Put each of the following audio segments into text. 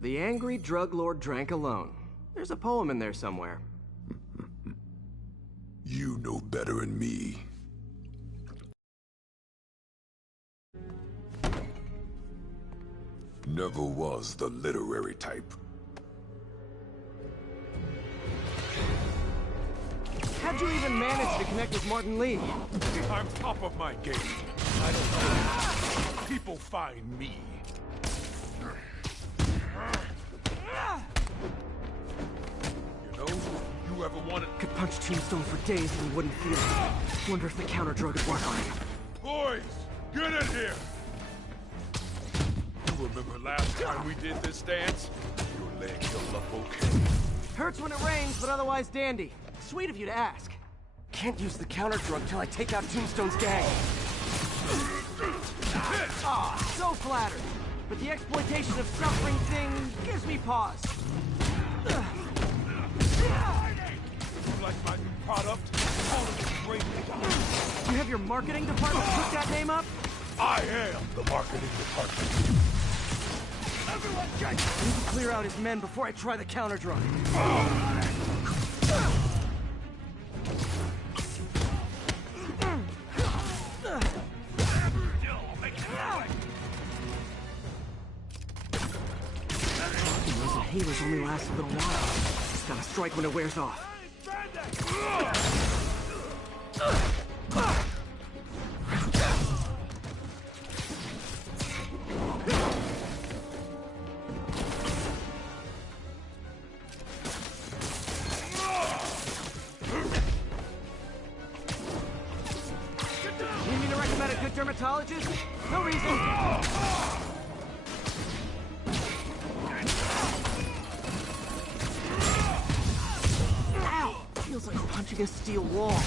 The angry drug lord drank alone. There's a poem in there somewhere. You know better than me. Never was the literary type. How'd you even manage to connect with Martin Lee? I'm top of my game. I don't know. People find me. You know, you ever wanted... Could punch Tombstone for days and he wouldn't feel it. Wonder if the counter drug would work on him. Boys, get in here! You remember last time we did this dance? Your leg held up okay. Hurts when it rains, but otherwise dandy. Sweet of you to ask. Can't use the counter drug till I take out Tombstone's gang. Ah, so flattered. But the exploitation of suffering thing gives me pause. You like my new product? Call it great. You have your marketing department put that name up? I am the marketing department. Everyone get... I need to clear out his men before I try the counter drug. Those inhalers only last a little while. Just gotta strike when it wears off. Need me to recommend a good dermatologist? No reason. Ow! Feels like punching a steel wall.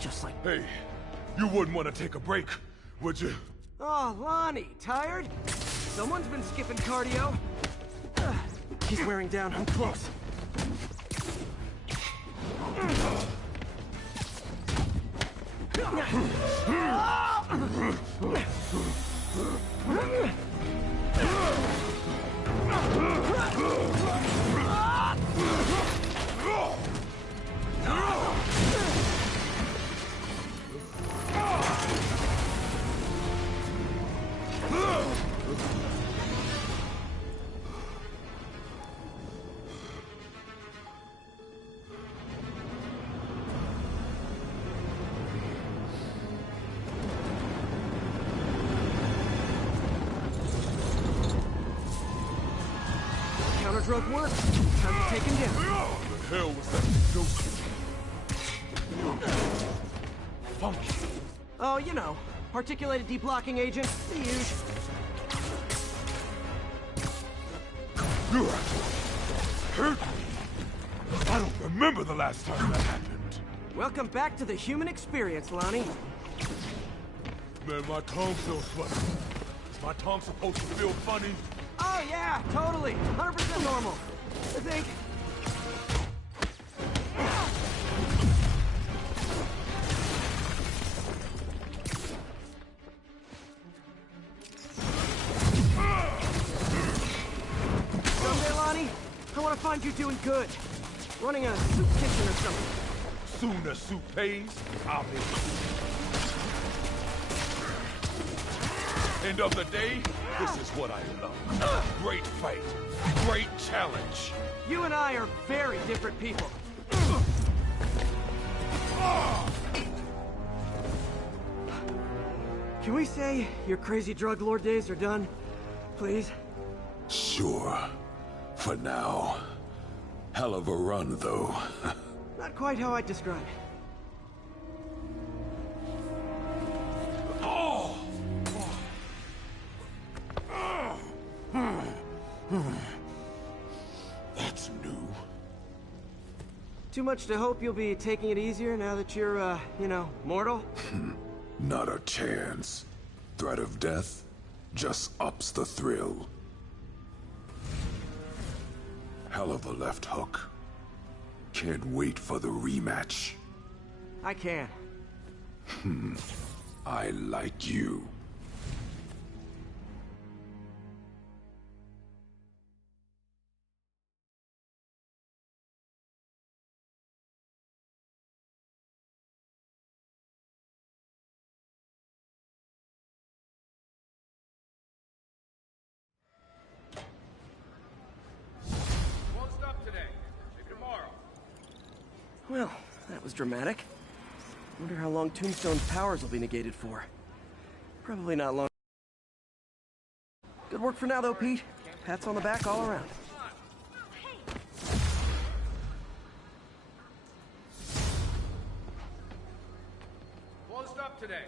Just like... Hey, you wouldn't want to take a break, would you? Oh, Lonnie, tired? Someone's been skipping cardio. He's wearing down. I'm close. Counter drug works. Time to take him down. What the hell was that dope? Funky. Oh, you know, particulated deblocking agent. The usual. Hurt me? I don't remember the last time that happened. Welcome back to the human experience, Lonnie. Man, my tongue feels funny. Is my tongue supposed to feel funny? Oh yeah, totally. 100% normal. I think. Someday, Lonnie, I want to find you doing good. Running a soup kitchen or something. Soon as soup pays, I'll be. End of the day, this is what I love. Great fight. Great challenge. You and I are very different people. Can we say your crazy drug lord days are done? Please? Sure. For now. Hell of a run, though. Not quite how I'd describe it. That's new. Too much to hope you'll be taking it easier now that you're, you know, mortal? Not a chance. Threat of death just ups the thrill. Hell of a left hook. Can't wait for the rematch. I can. I like you. Well, that was dramatic. Wonder how long Tombstone's powers will be negated for. Probably not long. Good work for now, though, Pete. Pats on the back all around. Closed up today.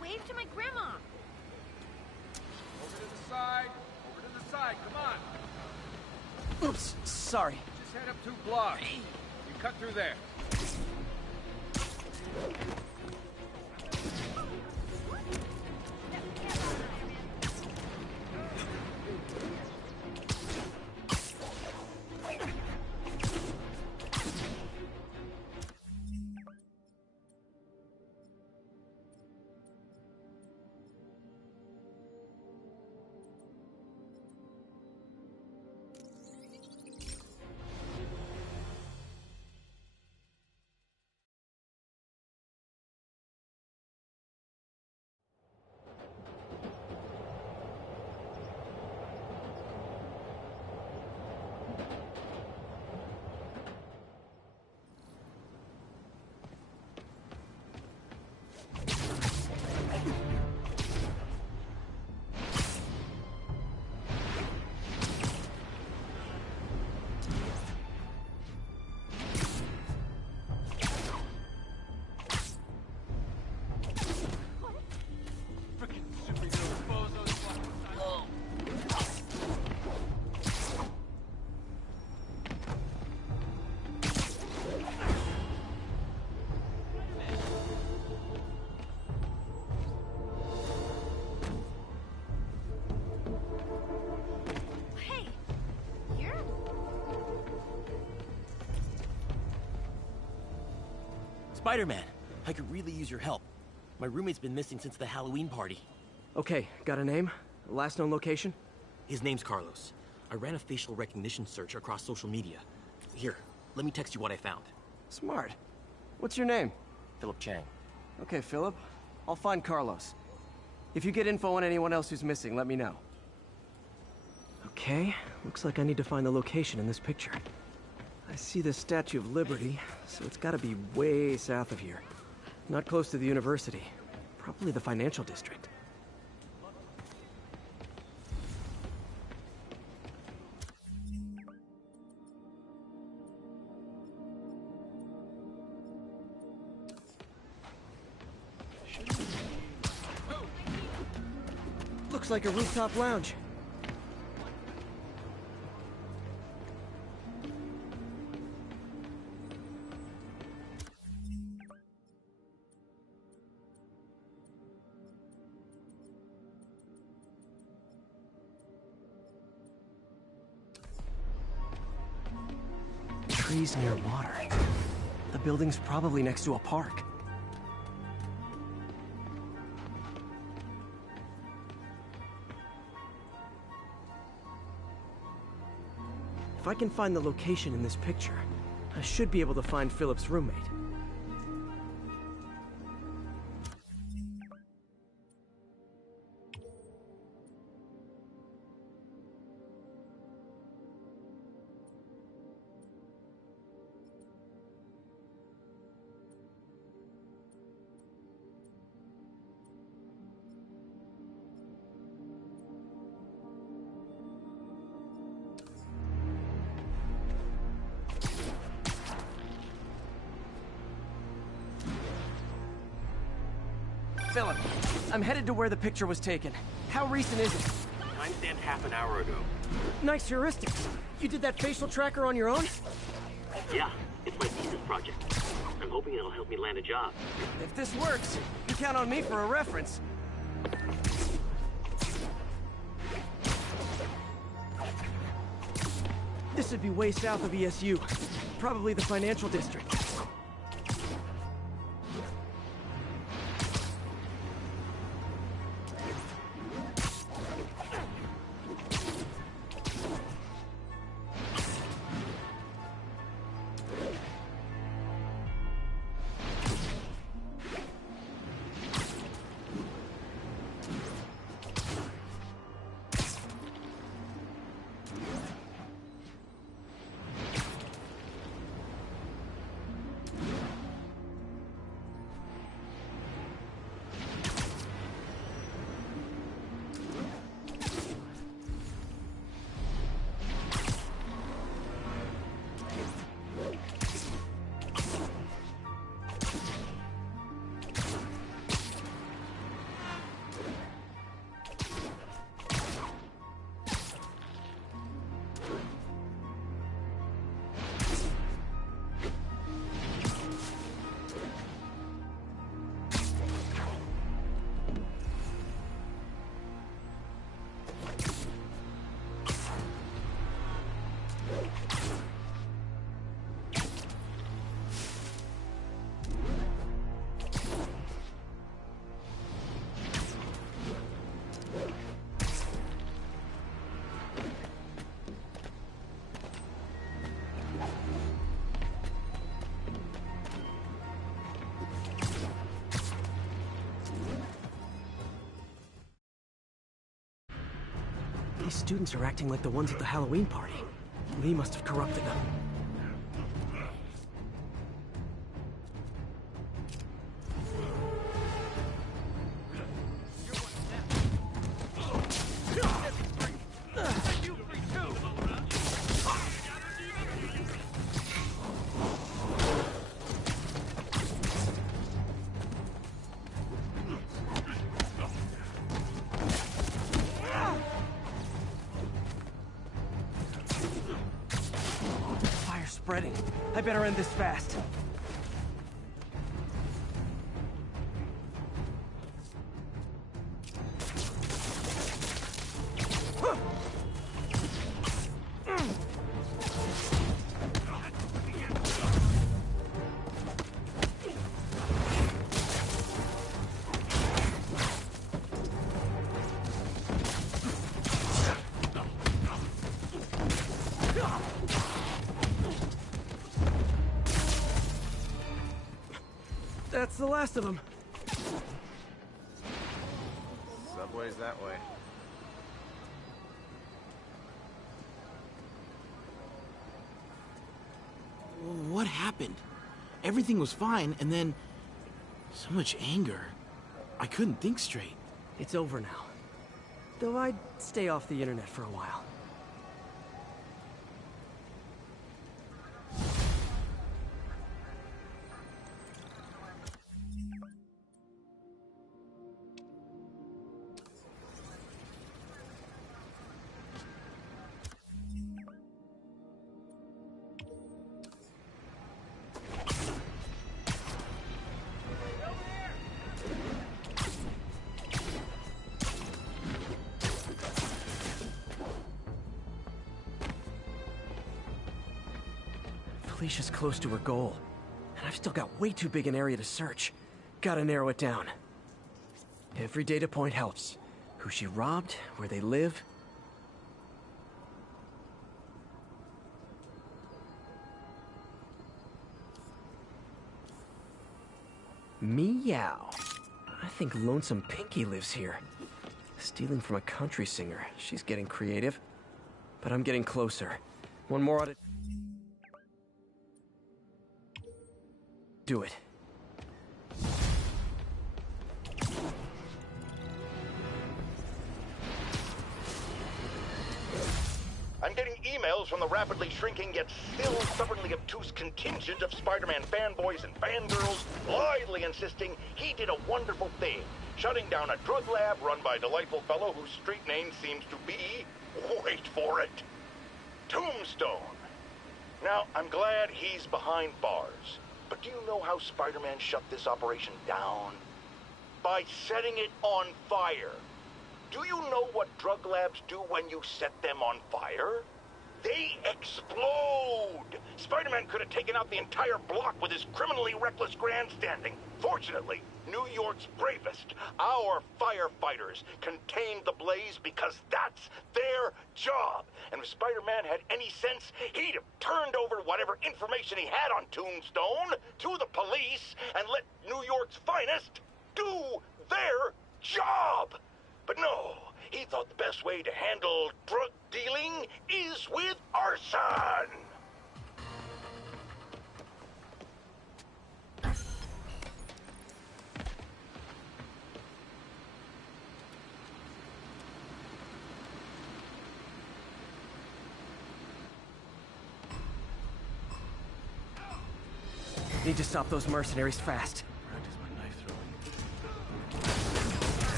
Wave to my grandma. Over to the side. Over to the side. Come on. Oops, sorry. Just head up 2 blocks. You cut through there. Hey, you're... Spider-Man, I could really use your help. My roommate's been missing since the Halloween party. Okay, got a name? Last known location? His name's Carlos. I ran a facial recognition search across social media. Here, let me text you what I found. Smart. What's your name? Philip Chang. Okay, Philip. I'll find Carlos. If you get info on anyone else who's missing, let me know. Okay, looks like I need to find the location in this picture. I see the Statue of Liberty, so it's gotta be way south of here. Not close to the university. Probably the financial district. Looks like a rooftop lounge. Trees near water. The building's probably next to a park. If I can find the location in this picture, I should be able to find Philip's roommate. Philip, I'm headed to where the picture was taken. How recent is it? Timestamp half an hour ago. Nice heuristics. You did that facial tracker on your own? Yeah, it's my thesis project. I'm hoping it'll help me land a job. If this works, you count on me for a reference. This would be way south of ESU. Probably the financial district. These students are acting like the ones at the Halloween party. Lee must have corrupted them. Spreading. I better end this fast. That's the last of them. Subway's that way. What happened? Everything was fine, and then so much anger. I couldn't think straight. It's over now. Though I'd stay off the internet for a while. Felicia's close to her goal, and I've still got way too big an area to search. Gotta narrow it down. Every data point helps. Who she robbed, where they live. Meow. I think Lonesome Pinky lives here. Stealing from a country singer. She's getting creative. But I'm getting closer. One more ought to do it. I'm getting emails from the rapidly shrinking yet still stubbornly obtuse contingent of Spider-Man fanboys and fangirls blithely insisting he did a wonderful thing, shutting down a drug lab run by a delightful fellow whose street name seems to be, wait for it, Tombstone. Now, I'm glad he's behind bars, but do you know how Spider-Man shut this operation down? By setting it on fire. Do you know what drug labs do when you set them on fire? They explode! Spider-Man could have taken out the entire block with his criminally reckless grandstanding. Fortunately, New York's bravest, our firefighters, contained the blaze because that's their job. And if Spider-Man had any sense, he'd have turned over whatever information he had on Tombstone to the police and let New York's finest do their job. But no, he thought the best way to handle drug dealing is with arson. Need to stop those mercenaries fast. Practice my knife throwing.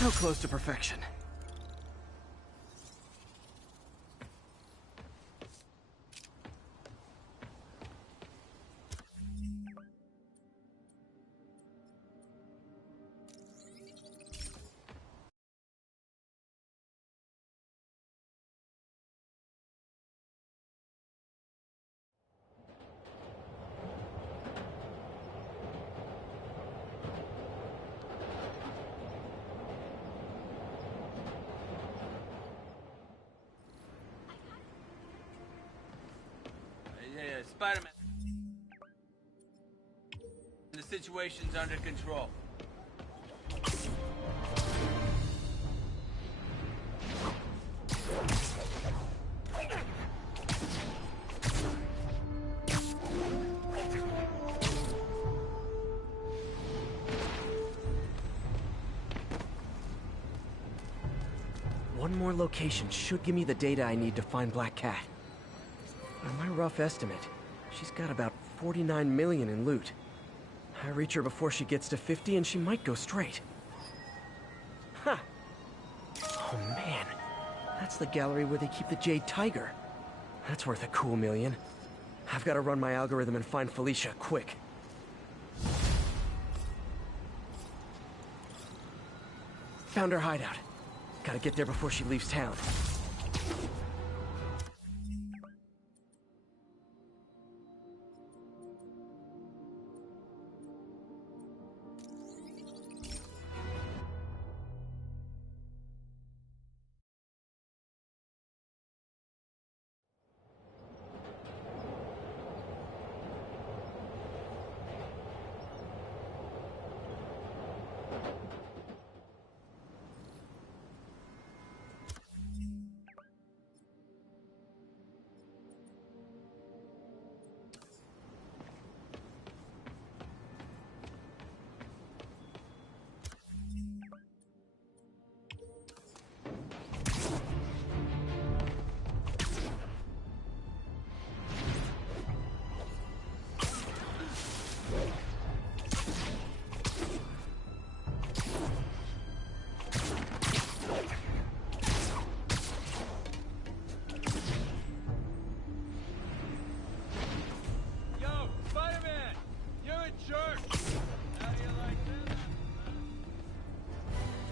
So close to perfection. Spider-Man. The situation's under control. One more location should give me the data I need to find Black Cat. By my rough estimate, she's got about 49 million in loot. I reach her before she gets to 50 and she might go straight. Huh. Oh man, that's the gallery where they keep the Jade Tiger. That's worth a cool million. I've got to run my algorithm and find Felicia, quick. Found her hideout. Gotta get there before she leaves town.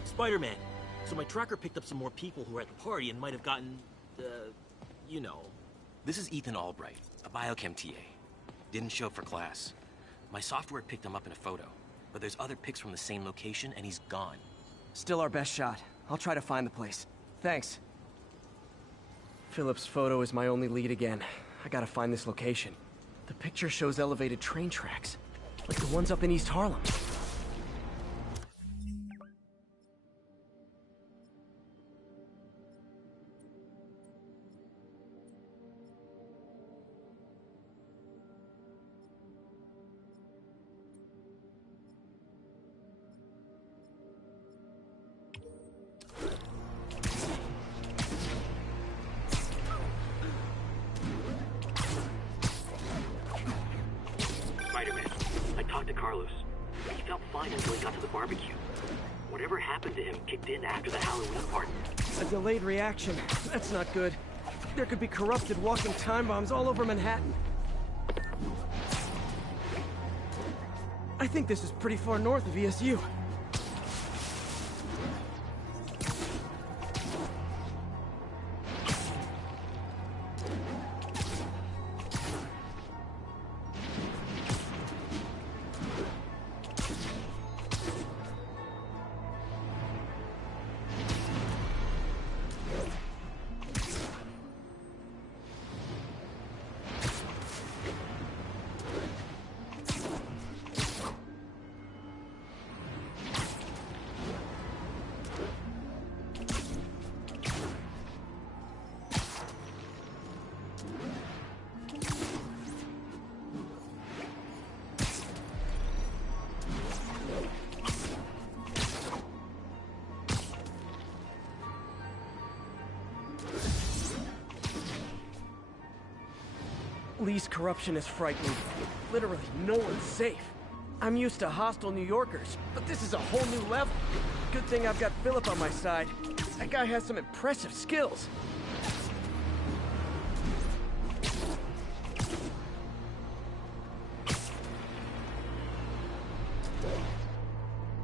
Spider-Man. So my tracker picked up some more people who were at the party and might have gotten, you know. This is Ethan Albright, a biochem TA. Didn't show up for class. My software picked him up in a photo, but there's other pics from the same location and he's gone. Still our best shot. I'll try to find the place. Thanks. Philip's photo is my only lead again. I gotta find this location. The picture shows elevated train tracks, like the ones up in East Harlem. Spider-Man, I talked to Carlos. He felt fine until he got to the barbecue. Whatever happened to him kicked in after the Halloween party. A delayed reaction. That's not good. There could be corrupted walking time bombs all over Manhattan. I think this is pretty far north of ESU. police corruption is frightening. Literally, no one's safe. I'm used to hostile New Yorkers, but this is a whole new level. Good thing I've got Philip on my side. That guy has some impressive skills.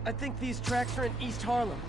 I think these tracks are in East Harlem.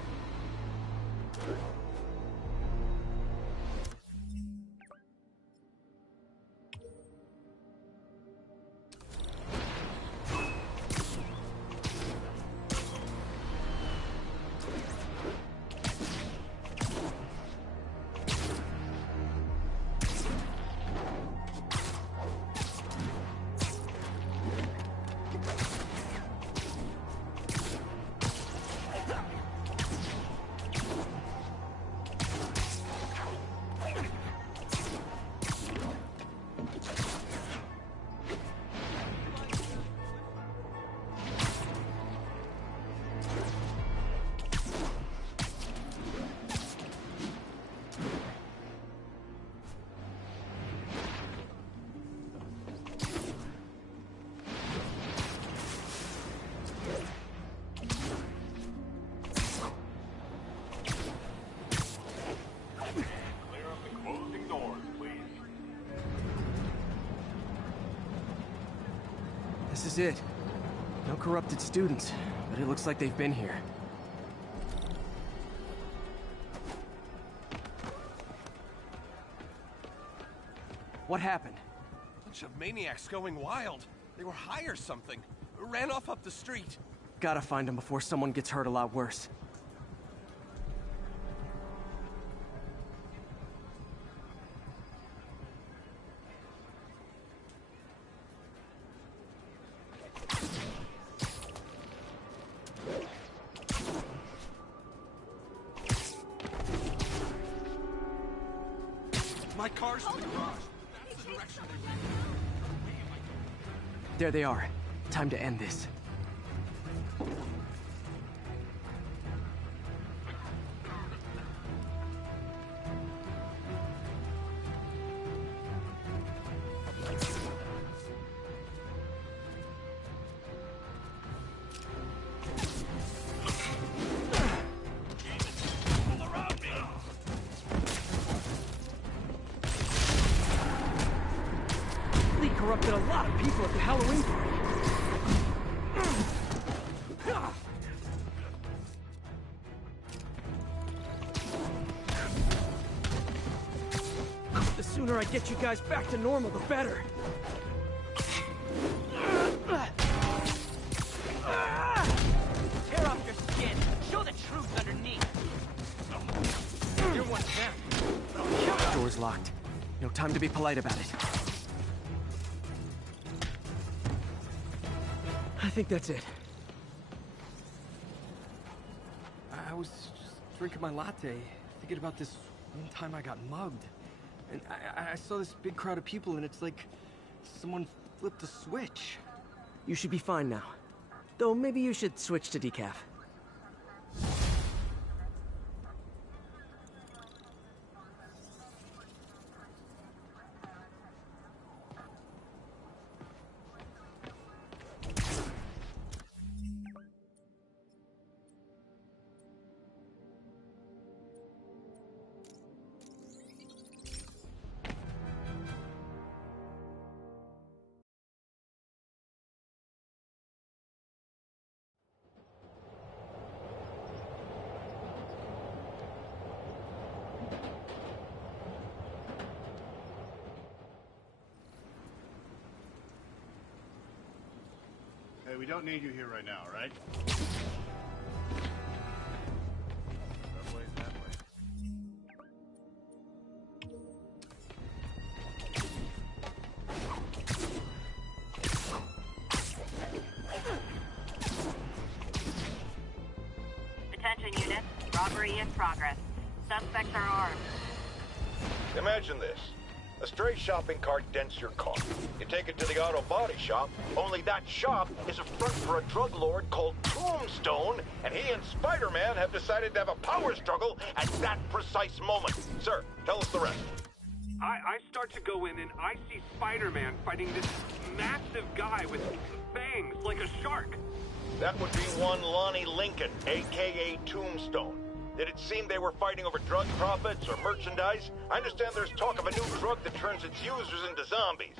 This is it. No corrupted students, but it looks like they've been here. What happened? Bunch of maniacs going wild. They were high or something. Ran off up the street. Gotta find them before someone gets hurt a lot worse. My car's in the garage. That's the direction they went. There they are. Time to end this. Lee corrupted a lot of people at the Halloween party. The sooner I get you guys back to normal, the better. Tear off your skin. Show the truth underneath. You're one of them. Door's locked. No time to be polite about it. I think that's it. I was just drinking my latte, thinking about this one time I got mugged. And I saw this big crowd of people, and it's like someone flipped a switch. You should be fine now. Though maybe you should switch to decaf. Hey, we don't need you here right now, right? Subway's that way. Attention units, robbery in progress. Suspects are armed. Imagine this. A stray shopping cart dents your car. You take it to the auto body shop, only that shop is a front for a drug lord called Tombstone, and he and Spider-Man have decided to have a power struggle at that precise moment. Sir, tell us the rest. I start to go in and I see Spider-Man fighting this massive guy with fangs like a shark. That would be one Lonnie Lincoln, a.k.a. Tombstone. Did it seem they were fighting over drug profits or merchandise? I understand there's talk of a new drug that turns its users into zombies.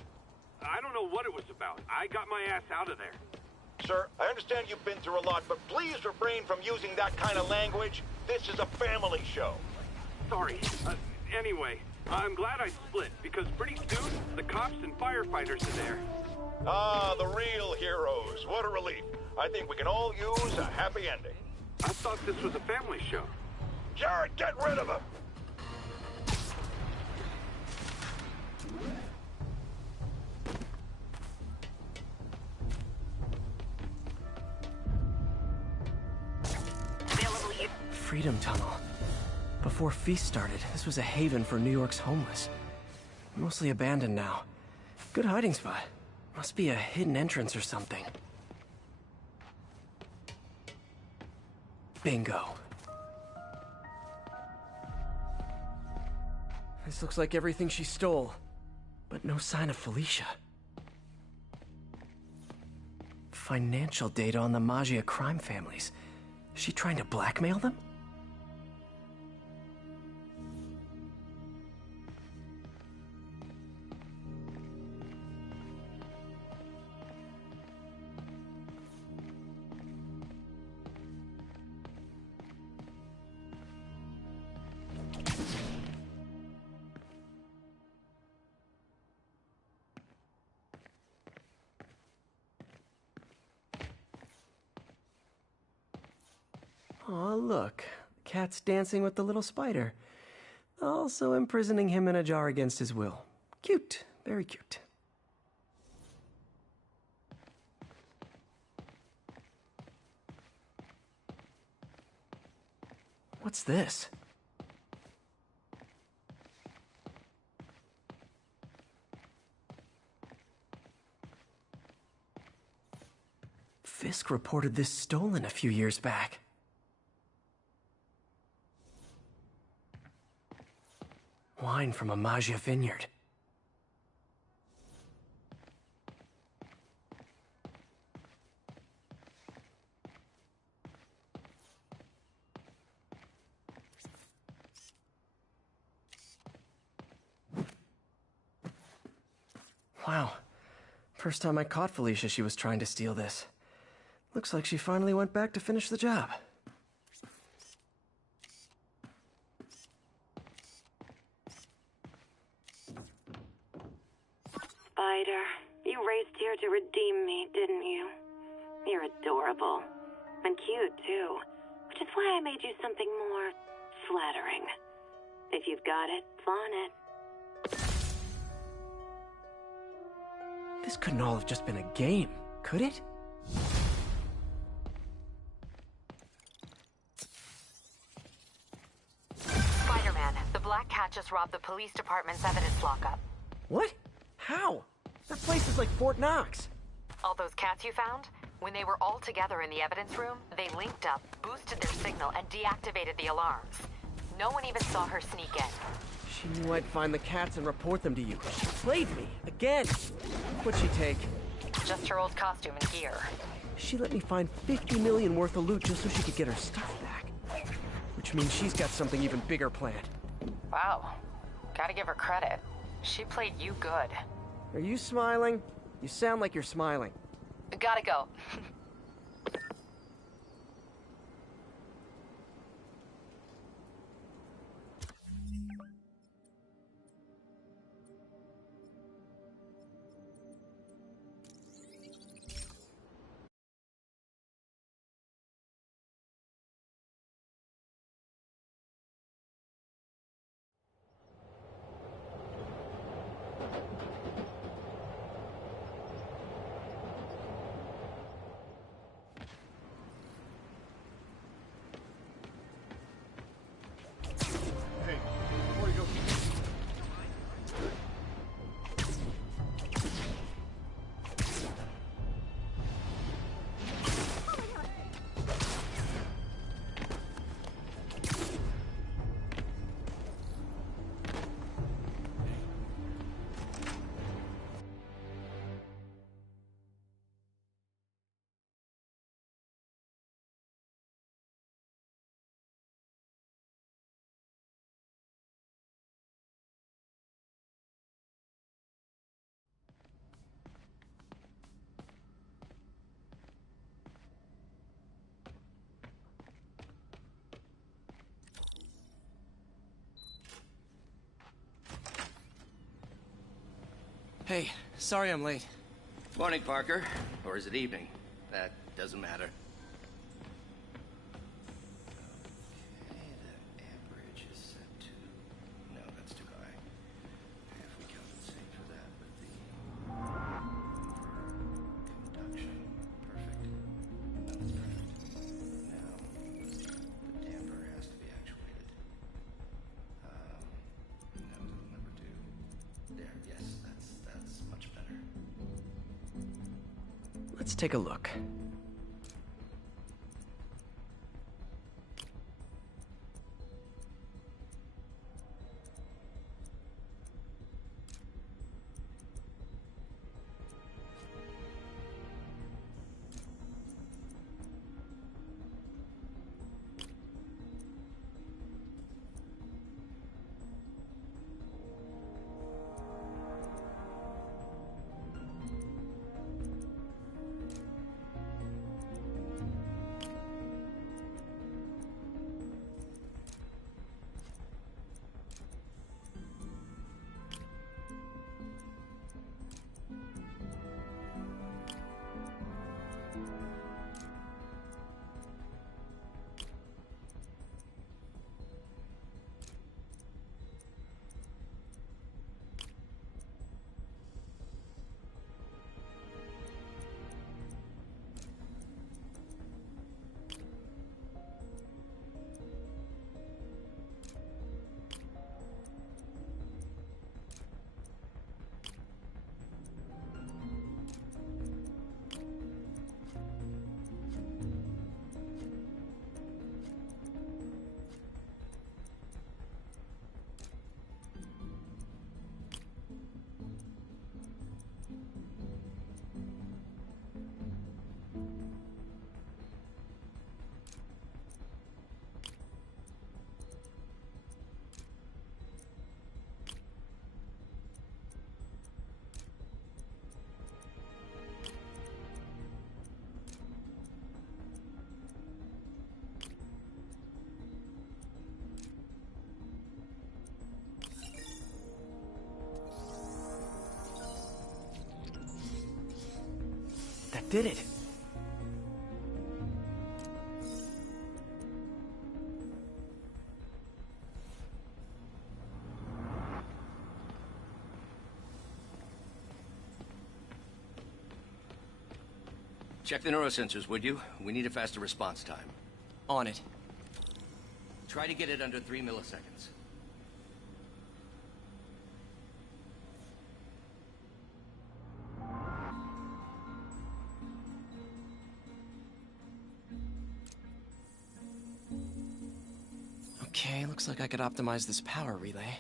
I don't know what it was about. I got my ass out of there. Sir, I understand you've been through a lot, but please refrain from using that kind of language. This is a family show. Sorry. Anyway, I'm glad I split, because pretty soon, the cops and firefighters are there. Ah, the real heroes. What a relief. I think we can all use a happy ending. I thought this was a family show. Jared, get rid of him! Freedom Tunnel. Before Feast started, this was a haven for New York's homeless. Mostly abandoned now. Good hiding spot. Must be a hidden entrance or something. Bingo. This looks like everything she stole, but no sign of Felicia. Financial data on the Maggia crime families. Is she trying to blackmail them? Aw, look. The cat's dancing with the little spider. Also imprisoning him in a jar against his will. Cute. Very cute. What's this? Fisk reported this stolen a few years back. Wine from a Maggia vineyard. Wow. First time I caught Felicia, she was trying to steal this. Looks like she finally went back to finish the job. Spider, you raced here to redeem me, didn't you? You're adorable. And cute, too. Which is why I made you something more flattering. If you've got it, flaunt it. This couldn't all have just been a game, could it? Spider-Man, the Black Cat just robbed the police department's evidence lockup. What? How? That place is like Fort Knox. All those cats you found? When they were all together in the evidence room, they linked up, boosted their signal, and deactivated the alarms. No one even saw her sneak in. She knew I'd find the cats and report them to you. She played me, again. What'd she take? Just her old costume and gear. She let me find 50 million worth of loot just so she could get her stuff back. Which means she's got something even bigger planned. Wow. Gotta give her credit. She played you good. Are you smiling? You sound like you're smiling. Gotta go. Hey, sorry I'm late. Morning, Parker. Or is it evening? That doesn't matter. Okay, the amperage is set to... No, that's too high. If we compensate for that with the... conduction. Perfect. That's perfect. Now, the damper has to be actuated. No, it'll never do. There, yes, that's much better. Let's take a look. That did it. Check the neurosensors, would you? We need a faster response time. On it. Try to get it under 3 milliseconds. Okay, looks like I could optimize this power relay.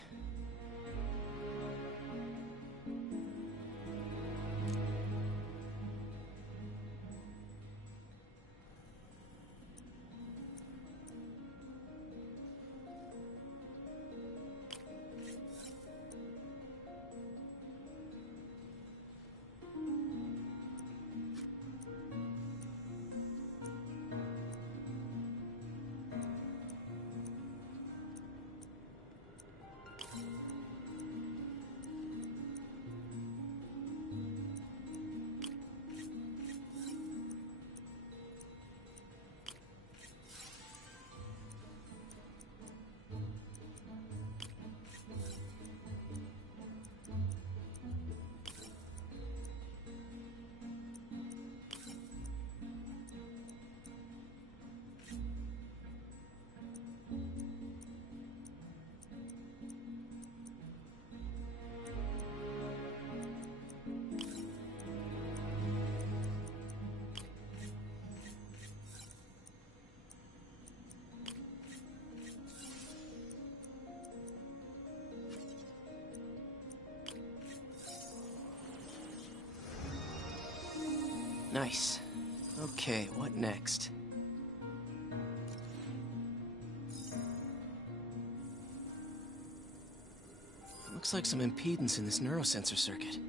Nice. Okay, what next? Looks like some impedance in this neurosensor circuit.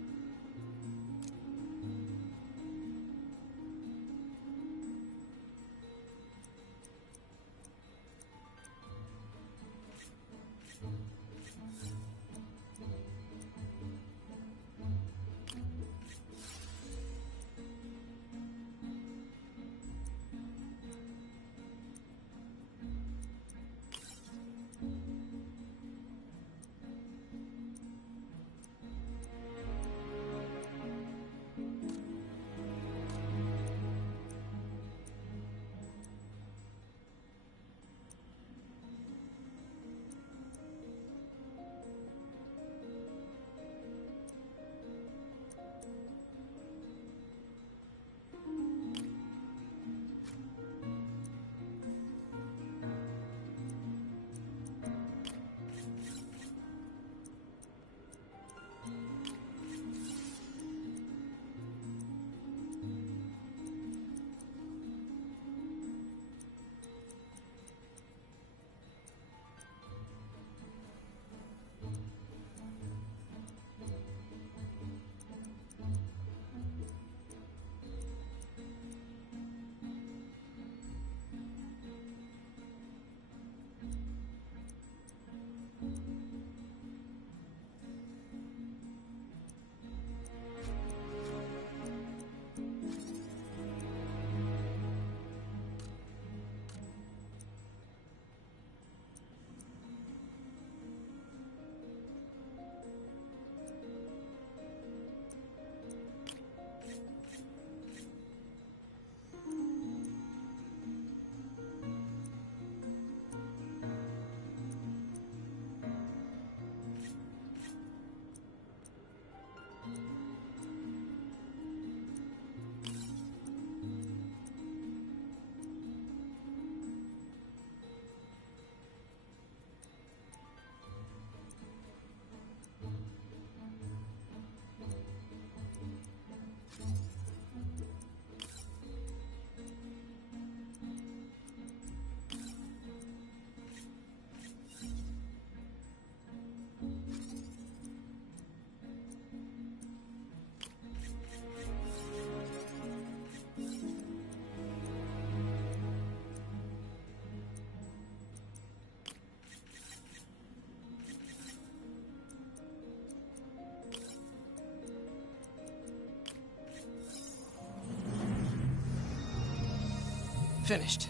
Finished.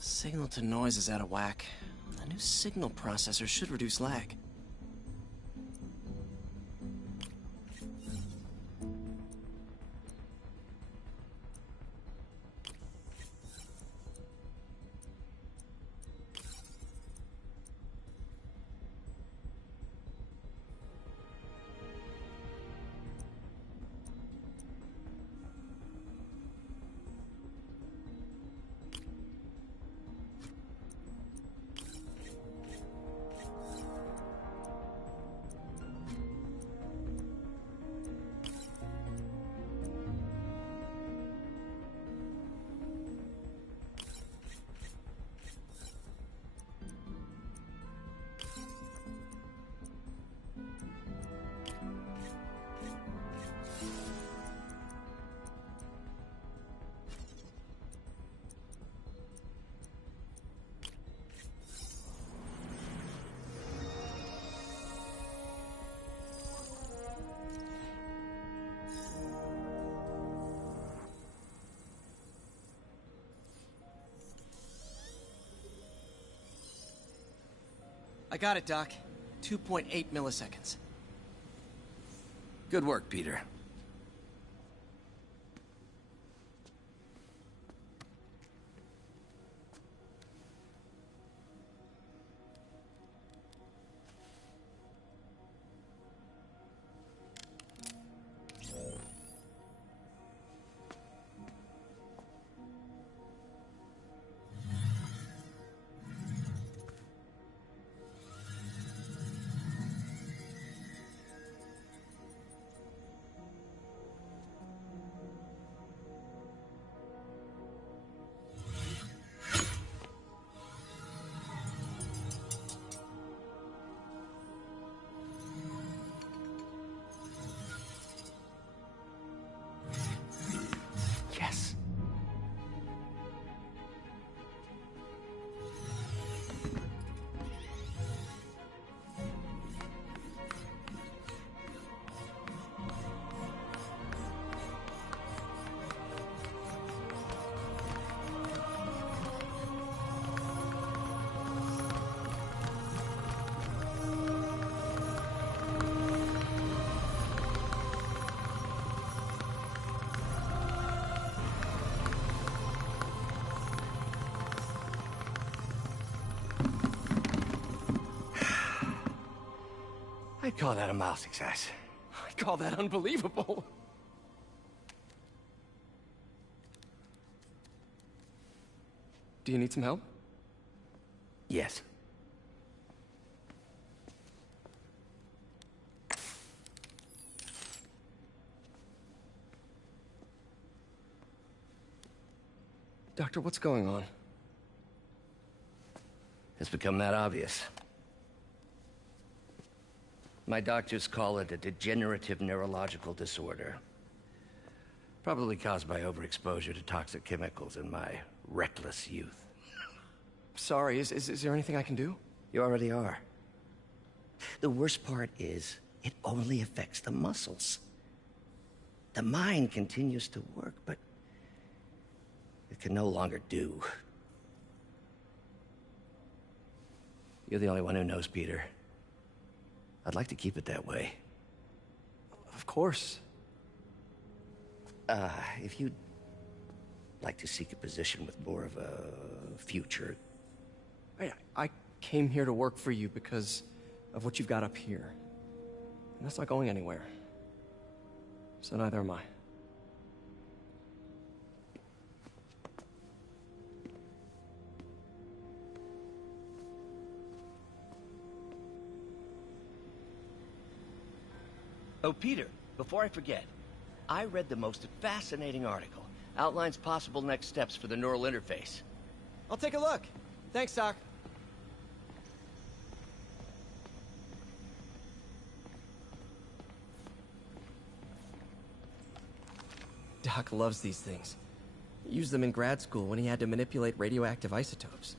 Signal to noise is out of whack. A new signal processor should reduce lag. I got it, Doc. 2.8 milliseconds. Good work, Peter. Yes. I'd call that a mild success. I'd call that unbelievable. Do you need some help? Yes. Doctor, what's going on? It's become that obvious. My doctors call it a degenerative neurological disorder. Probably caused by overexposure to toxic chemicals in my reckless youth. Sorry, is there anything I can do? You already are. The worst part is, it only affects the muscles. The mind continues to work, but it can no longer do. You're the only one who knows, Peter. I'd like to keep it that way. Of course. If you'd like to seek a position with more of a future. I came here to work for you because of what you've got up here. And that's not going anywhere. So neither am I. Oh, Peter, before I forget, I read the most fascinating article. Outlines possible next steps for the neural interface. I'll take a look. Thanks, Doc. Doc loves these things. He used them in grad school when he had to manipulate radioactive isotopes.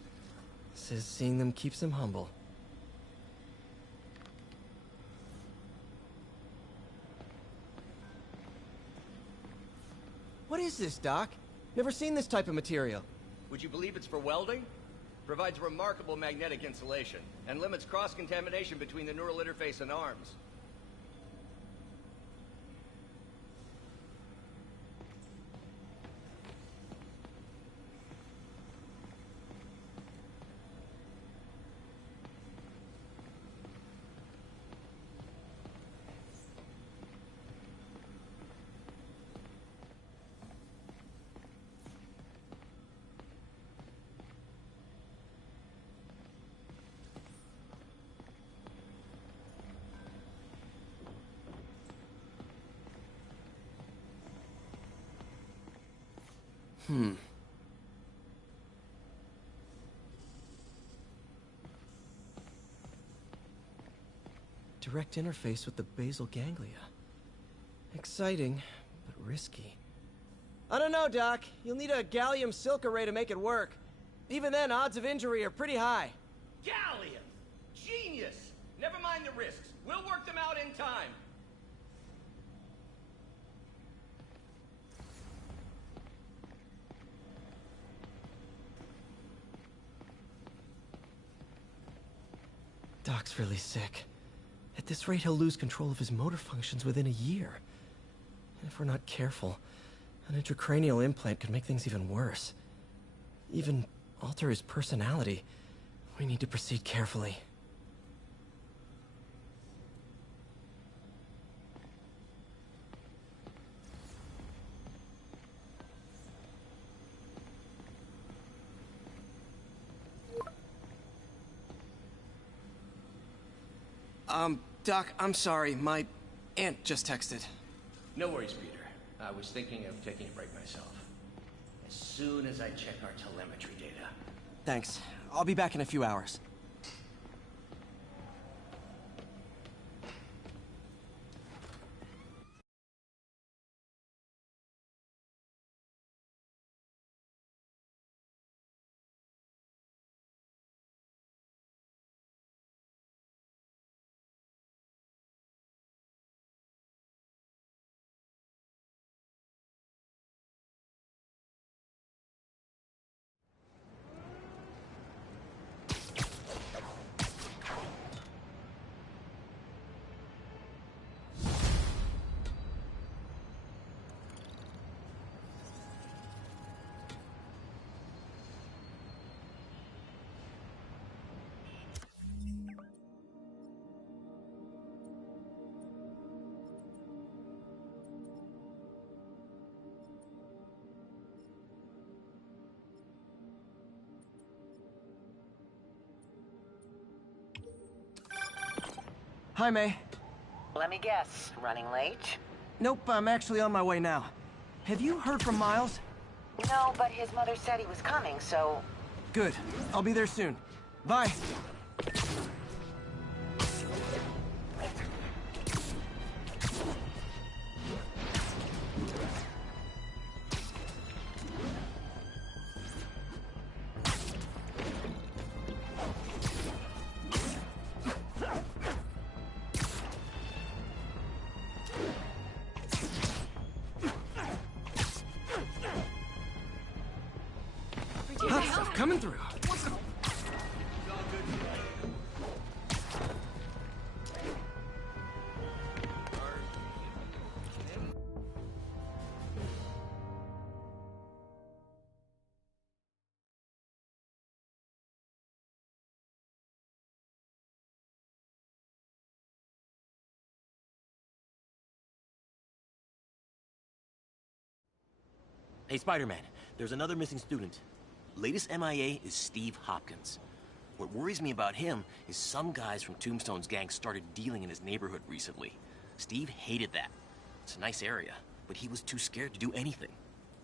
Says seeing them keeps him humble. What is this, Doc? Never seen this type of material. Would you believe it's for welding? Provides remarkable magnetic insulation and limits cross-contamination between the neural interface and arms. Direct interface with the basal ganglia. Exciting, but risky. I don't know, Doc. You'll need a gallium silk array to make it work. Even then, odds of injury are pretty high. Gallium! Genius! Never mind the risks. We'll work them out in time. Doc's really sick. At this rate, he'll lose control of his motor functions within a year. And if we're not careful, an intracranial implant could make things even worse. Even alter his personality. We need to proceed carefully. Doc, I'm sorry. My aunt just texted. No worries, Peter. I was thinking of taking a break myself. As soon as I check our telemetry data. Thanks. I'll be back in a few hours. Hi, May. Let me guess, running late? Nope, I'm actually on my way now. Have you heard from Miles? No, but his mother said he was coming, so... Good. I'll be there soon. Bye. Coming through. Hey, Spider-Man, there's another missing student. Latest MIA is Steve Hopkins. What worries me about him is some guys from Tombstone's gang started dealing in his neighborhood recently. Steve hated that. It's a nice area, but he was too scared to do anything.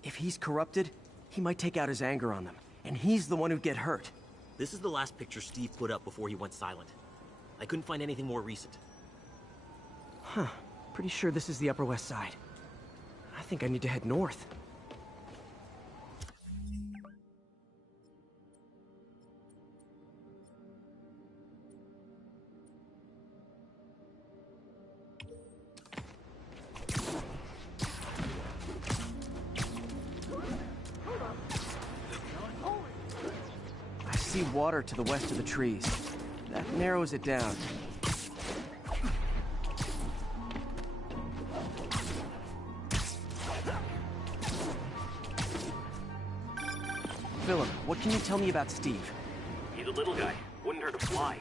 If he's corrupted, he might take out his anger on them, and he's the one who'd get hurt. This is the last picture Steve put up before he went silent. I couldn't find anything more recent. Huh. Pretty sure this is the Upper West Side. I think I need to head north. see water to the west of the trees. That narrows it down. Philip, what can you tell me about Steve? He's a little guy. Wouldn't hurt to fly.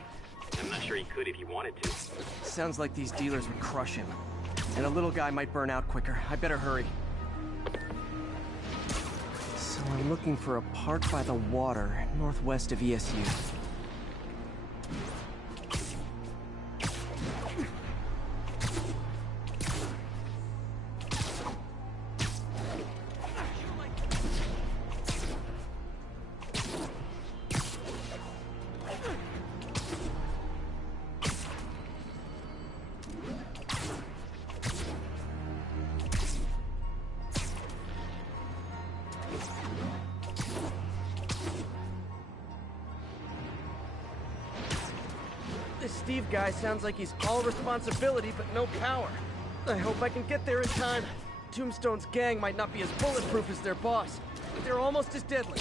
I'm not sure he could if he wanted to. Sounds like these dealers would crush him. And a little guy might burn out quicker. I better hurry. So I'm looking for a park by the water, northwest of ESU. This Steve guy sounds like he's all responsibility but no power. I hope I can get there in time. Tombstone's gang might not be as bulletproof as their boss, but they're almost as deadly.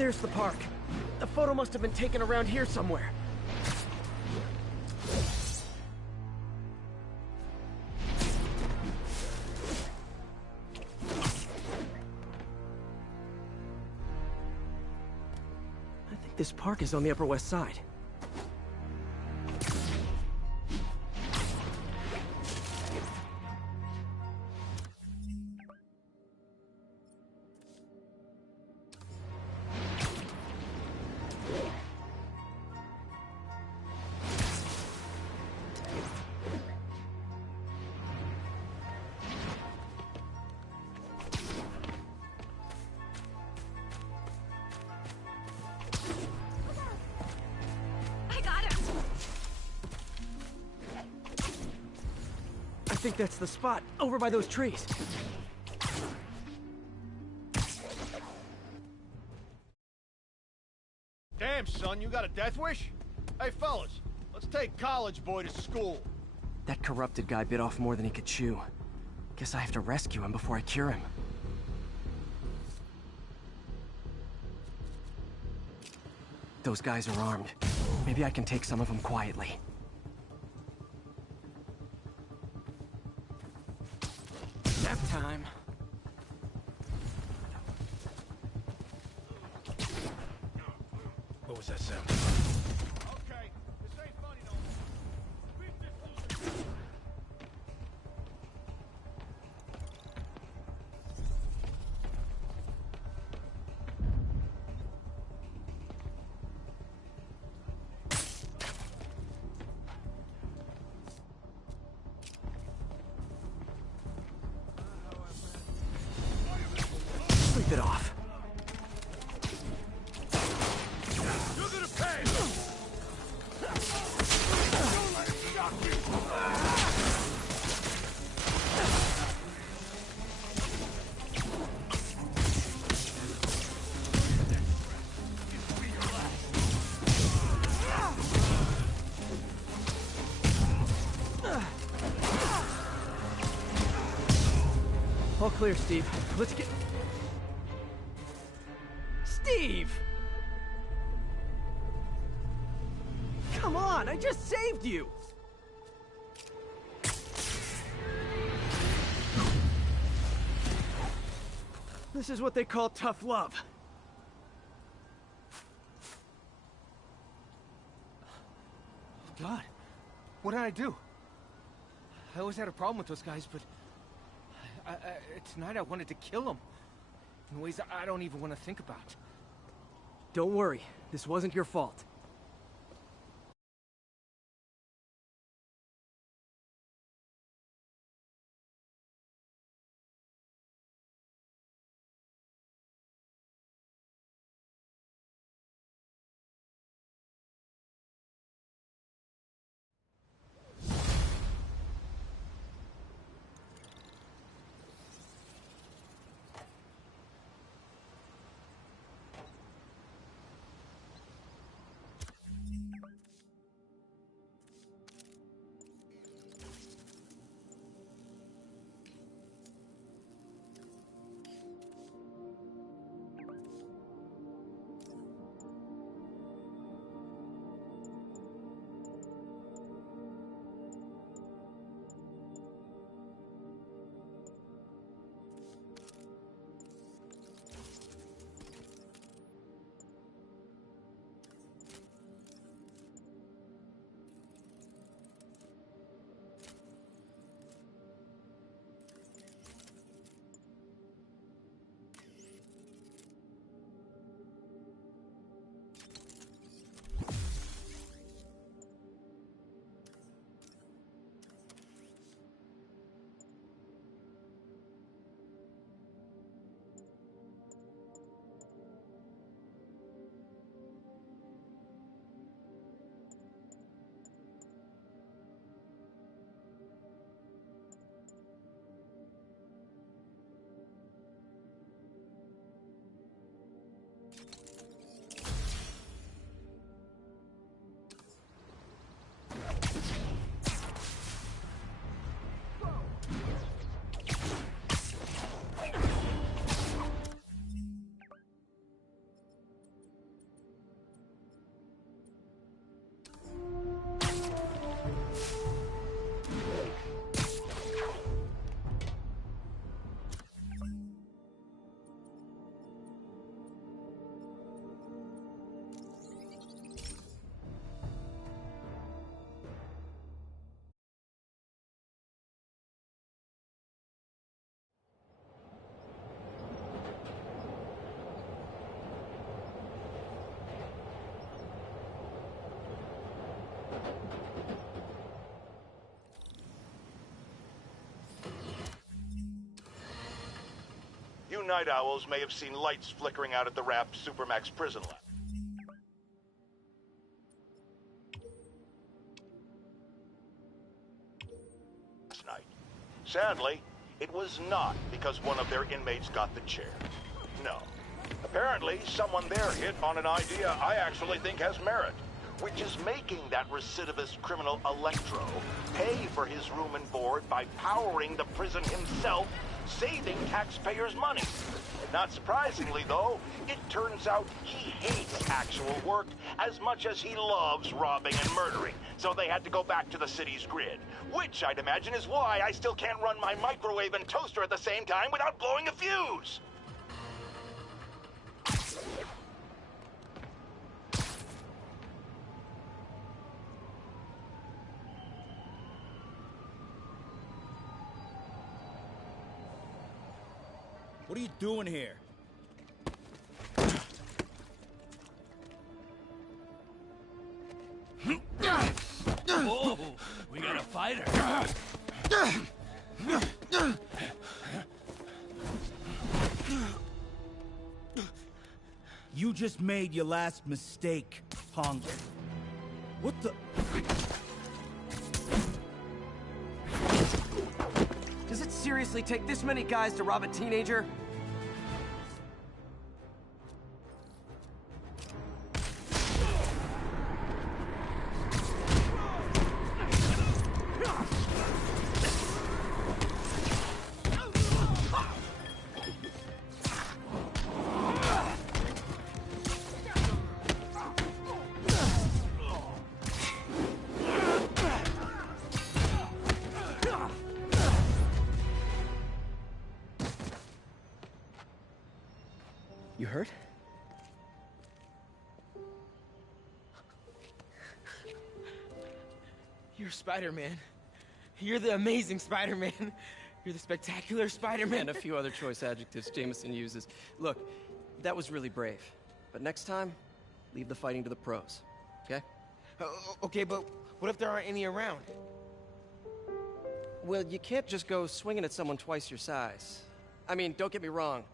There's the park. The photo must have been taken around here somewhere. I think this park is on the Upper West Side. think that's the spot, over by those trees. Damn, son, you got a death wish? Hey, fellas, let's take college boy to school. That corrupted guy bit off more than he could chew. Guess I have to rescue him before I cure him. Those guys are armed. Maybe I can take some of them quietly. Nap time. What was that sound? Okay, this ain't funny no more. Beat this loser. Sleep it off. You're gonna pay! Don't let it shock you! All clear, Steve. Let's get... Steve! Come on, I just saved you! This is what they call tough love. God, what did I do? I always had a problem with those guys, but tonight I wanted to kill them in ways I don't even want to think about. Don't worry, this wasn't your fault. You night owls may have seen lights flickering out at the Raft Supermax prison lab. Last night. Sadly, it was not because one of their inmates got the chair. No. Apparently, someone there hit on an idea I actually think has merit, which is making that recidivist criminal Electro pay for his room and board by powering the prison himself, saving taxpayers' money. Not surprisingly, though, it turns out he hates actual work as much as he loves robbing and murdering, so they had to go back to the city's grid, which I'd imagine is why I still can't run my microwave and toaster at the same time without blowing a fuse. What are you doing here? Whoa, we got a fighter. You just made your last mistake, punk. What the... Does it seriously take this many guys to rob a teenager? You hurt? You're Spider-Man. You're the amazing Spider-Man. You're the spectacular Spider-Man. And a few other choice adjectives Jameson uses. Look, that was really brave. But next time, leave the fighting to the pros, okay? Okay, but what if there aren't any around? Well, you can't just go swinging at someone twice your size. I mean, don't get me wrong.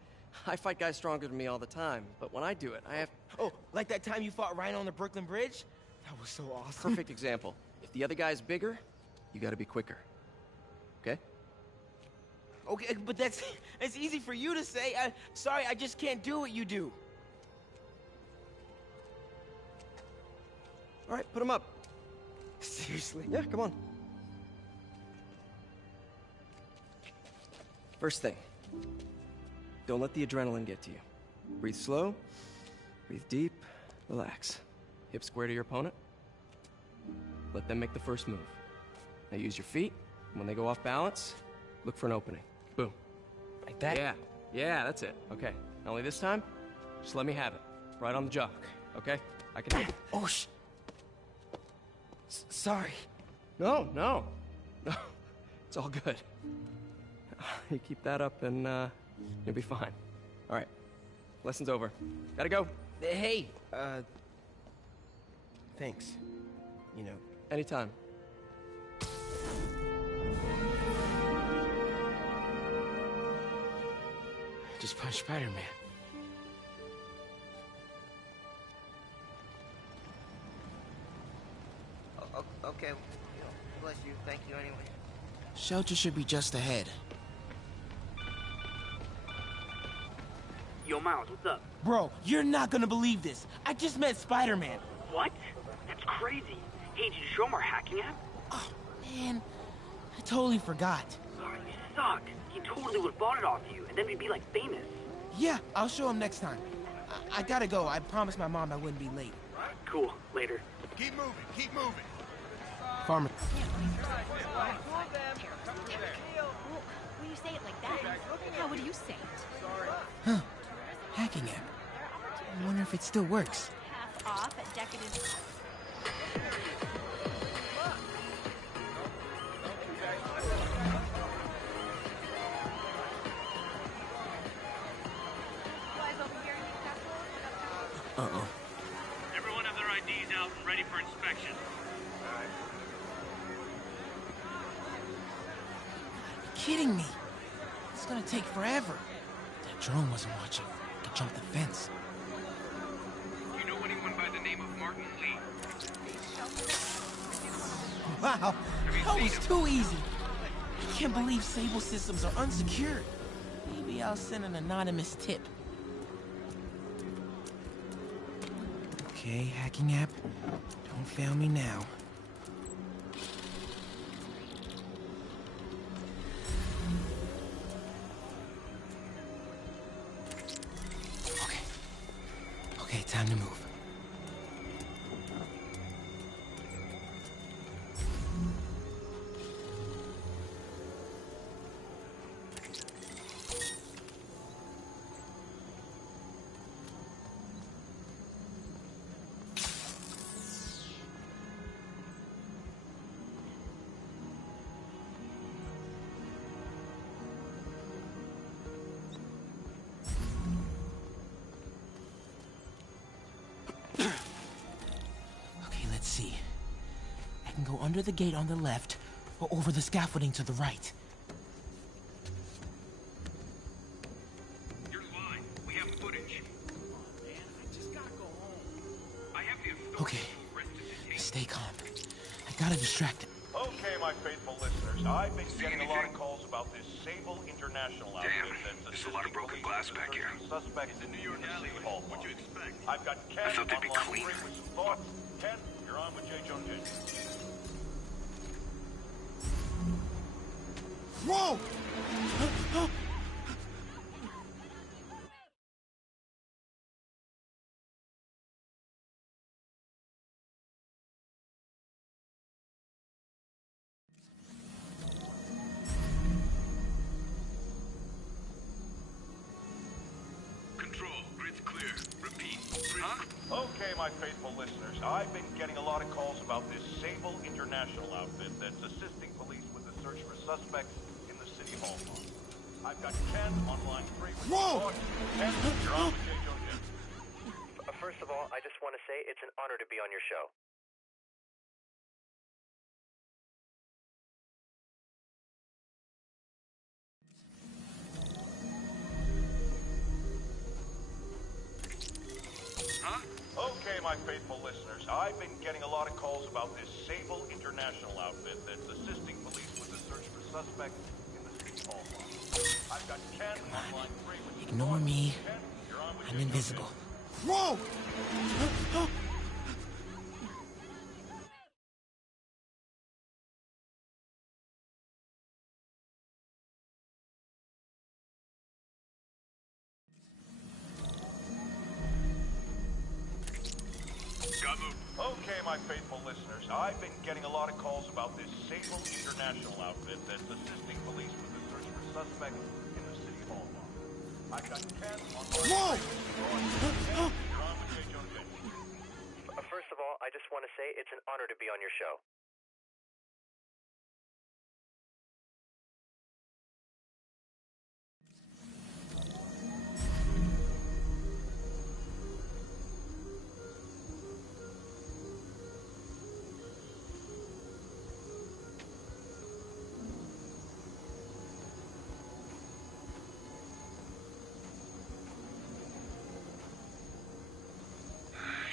I fight guys stronger than me all the time, but when I do it, I have... Oh, like that time you fought Rhino on the Brooklyn Bridge? That was so awesome. Perfect example. If the other guy's bigger, you gotta be quicker. Okay? Okay, but that's easy for you to say. Sorry, I just can't do what you do. All right, put him up. Seriously? Yeah, come on. First thing. Don't let the adrenaline get to you. Breathe slow, breathe deep, relax. Hip square to your opponent. Let them make the first move. Now use your feet. When they go off balance, look for an opening. Boom. Like that? Yeah, yeah, that's it. Okay, now only this time, just let me have it. Right on the jaw, okay? I can do it. Oh, sorry. No, no. No, it's all good. You keep that up and, you'll be fine. All right. Lesson's over. Gotta go. Hey, thanks. You know. Anytime. Just punch Spider-Man. Okay. Bless you. Thank you anyway. Shelter should be just ahead. Yo, Miles, what's up? Bro, you're not gonna believe this. I just met Spider-Man. What? That's crazy. Hey, did you show him our hacking app? Oh, man. I totally forgot. Oh, you suck. He totally would have bought it off you, and then we'd be, like, famous. Yeah, I'll show him next time. I gotta go. I promised my mom I wouldn't be late. Cool. Later. Keep moving. Keep moving. Farmer. When you say it like that, how would you say it? Huh. Hacking app. I wonder if it still works. Half off at Decadent. Uh-oh. Everyone have their IDs out and ready for inspection. Kidding me? It's gonna take forever. That drone wasn't watching. Could jump the fence. You know anyone by the name of Martin Lee? Wow, that was too easy. can't believe Sable systems are unsecured. Maybe I'll send an anonymous tip. Okay, hacking app. Don't fail me now. Okay, time to move. Let's see. I can go under the gate on the left, or over the scaffolding to the right. You're lying. We have footage. Man, I just gotta go home. I have the authority. Okay. Stay calm. I gotta distract him. Okay, my faithful listeners, I've been getting a lot of calls about this Sable International outfit that's There's a lot of broken glass back here. Suspects in the New York Alley. What'd you expect? I've got Ken I thought they'd be online cleaner. with some thoughts. Ken, you're on with J. Jonah Jameson. Whoa! Control, grid's clear. Repeat. Huh? Okay, my faithful listeners, I've been getting a lot of calls about this Sable International outfit that's assisting police with the search for suspects in the City Hall bomb. I've got Ken on line 3 with Whoa! Ken, you're on with J. Jonah Jameson. First of all, I just want to say it's an honor to be on your show. Huh? Okay, my faithful listeners, I've been getting a lot of calls about this Sable International outfit that's assisting police with the search for suspects in the City Hall bomb. I've got Ken on line 3 with Ignore me. Ken, you're on with I'm invisible. Whoa! Okay, my faithful listeners, I've been getting a lot of calls about this Sable International outfit that's assisting police with the search for suspects in the City Hall bomb. I've got Ken on line 3 with Ken, you're on with J. Jonah Jameson. First of all, I just want to say it's an honor to be on your show.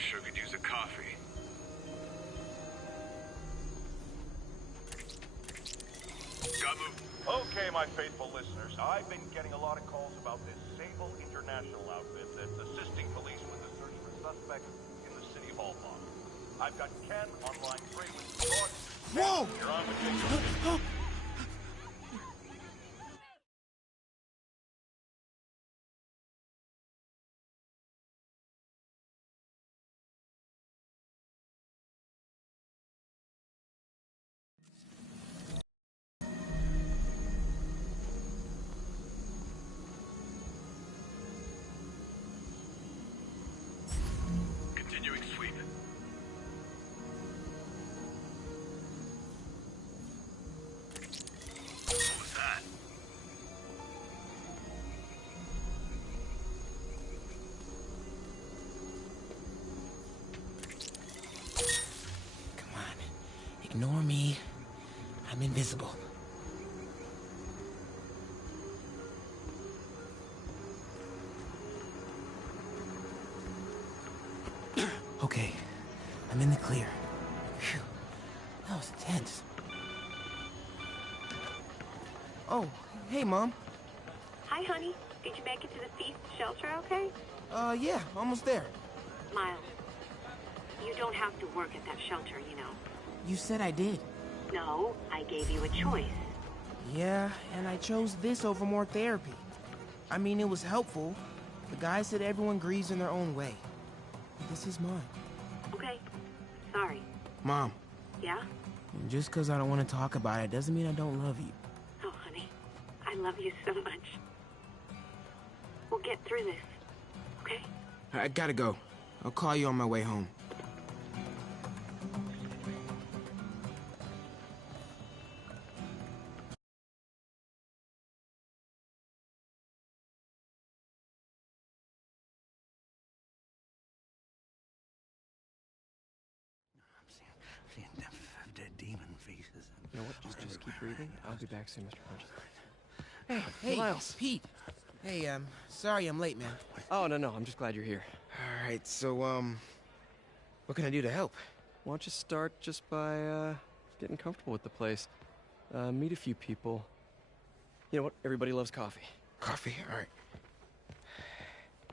Sure could use a coffee. Okay, my faithful listeners, I've been getting a lot of calls about this Sable International outfit that's assisting police with the search for suspects in the City Hall bomb. I've got Ken on line 3 with thoughts. Whoa! You're on with J. Jonah Jameson. Continuing sweep. What was that? Come on. Ignore me. I'm invisible. Okay. I'm in the clear. Phew. That was tense. Oh, hey, Mom. Hi, honey. Did you make it to the Feast shelter okay? Yeah, almost there. Miles, you don't have to work at that shelter, you know. You said I did. No, I gave you a choice. Yeah, and I chose this over more therapy. I mean, it was helpful. The guy said everyone grieves in their own way. This is mine. Okay. Sorry. Mom. Yeah? Just because I don't want to talk about it doesn't mean I don't love you. Oh, honey. I love you so much. We'll get through this. Okay? I gotta go. I'll call you on my way home. Seeing dead demon faces. You know what? Just keep breathing. I'll be back soon, Mr. Hodges. Hey, Miles. Pete. Hey, sorry I'm late, man. Oh, no. I'm just glad you're here. All right, so, what can I do to help? Why don't you start just by, getting comfortable with the place. Meet a few people. You know what? Everybody loves coffee. Coffee? All right.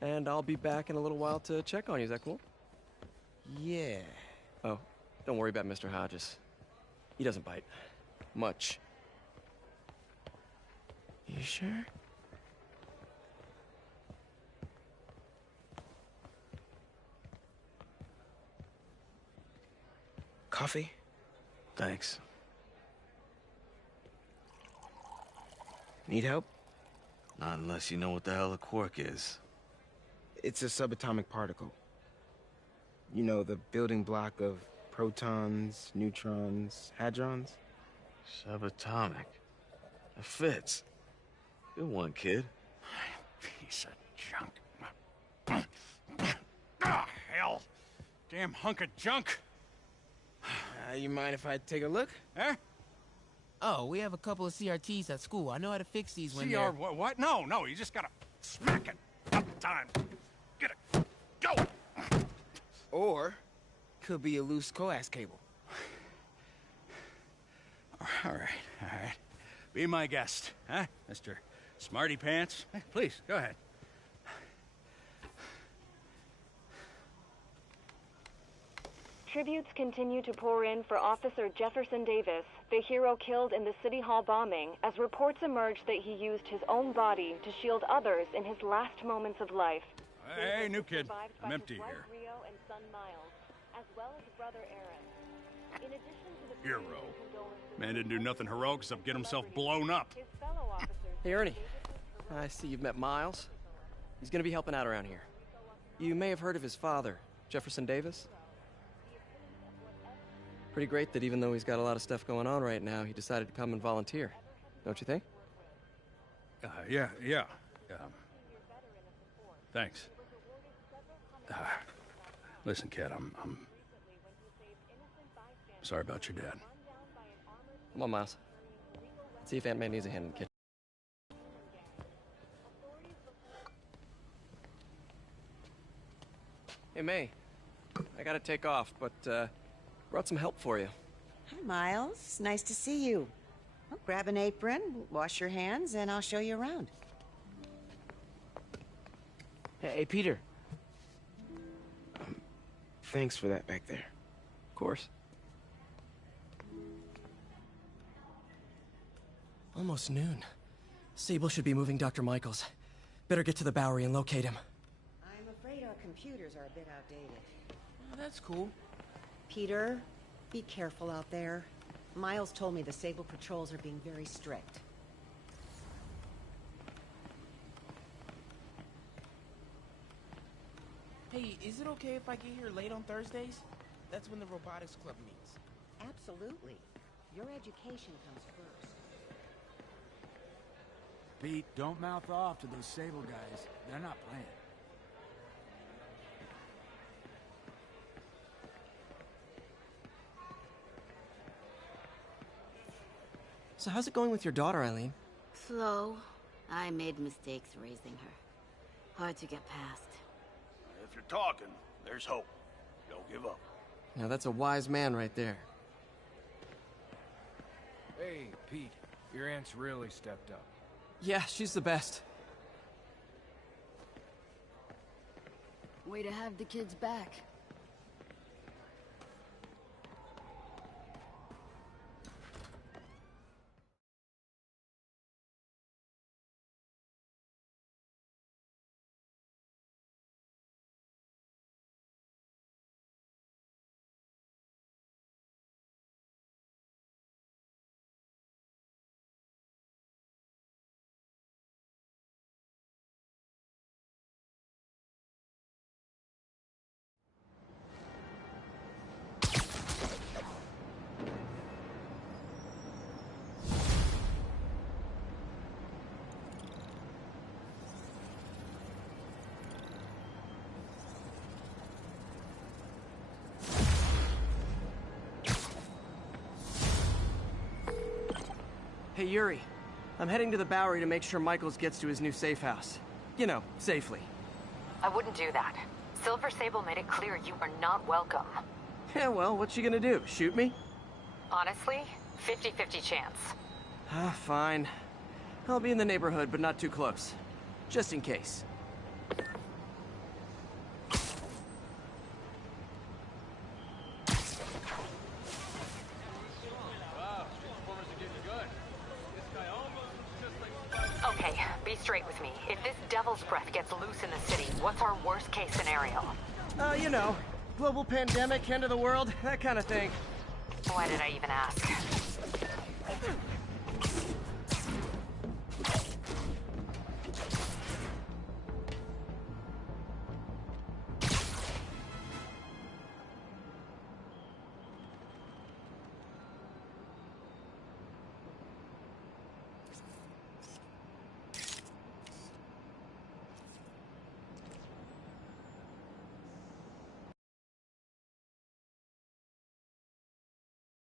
And I'll be back in a little while to check on you. Is that cool? Yeah. Oh, don't worry about Mr. Hodges. He doesn't bite. Much. You sure? Coffee? Thanks. Need help? Not unless you know what the hell a quark is. It's a subatomic particle. You know, the building block of protons, neutrons, hadrons? Subatomic. It fits. Good one, kid. Piece of junk. Ah, hell. Damn hunk of junk. You mind if I take a look? Huh? Oh, we have a couple of CRTs at school. I know how to fix these when CR they're... what? No, you just gotta smack it. Up time. Get it. Go! Or, could be a loose coax cable. All right. Be my guest, huh, Mr. Smarty Pants? Please, go ahead. Tributes continue to pour in for Officer Jefferson Davis, the hero killed in the City Hall bombing, as reports emerge that he used his own body to shield others in his last moments of life. Hey, new kid. I'm empty here. Rio and son Miles, as well as brother Aaron. In addition to the Hero. Man didn't do nothing heroic except get himself blown up. Hey, Ernie. I see you've met Miles. He's gonna be helping out around here. You may have heard of his father, Jefferson Davis. Pretty great that even though he's got a lot of stuff going on right now, he decided to come and volunteer. Don't you think? Yeah. Thanks. Listen, kid, I'm sorry about your dad. Come on, Miles. Let's see if Aunt May needs a hand in the kitchen. Hey, May. I gotta take off, but, brought some help for you. Hi, Miles. Nice to see you. Well, grab an apron, wash your hands, and I'll show you around. Hey, Peter. Thanks for that back there. Of course. Almost noon. Sable should be moving Dr. Michaels. Better get to the Bowery and locate him. I'm afraid our computers are a bit outdated. Oh, that's cool. Peter, be careful out there. Miles told me the Sable patrols are being very strict. Hey, is it okay if I get here late on Thursdays? That's when the robotics club meets. Absolutely. Your education comes first. Pete, don't mouth off to those Sable guys. They're not playing. So how's it going with your daughter, Eileen? Slow. I made mistakes raising her. Hard to get past. If you're talking, there's hope. Don't give up. Now that's a wise man right there. Hey, Pete. Your aunt's really stepped up. Yeah, she's the best. Way to have the kids back. Hey, Yuri. I'm heading to the Bowery to make sure Michaels gets to his new safe house. You know, safely. I wouldn't do that. Silver Sable made it clear you are not welcome. Yeah, well, what's she gonna do? Shoot me? Honestly, 50-50 chance. Ah, fine. I'll be in the neighborhood, but not too close. Just in case. Okay, be straight with me. If this devil's breath gets loose in the city, what's our worst case scenario? You know, global pandemic, end of the world, that kind of thing. Why did I even ask?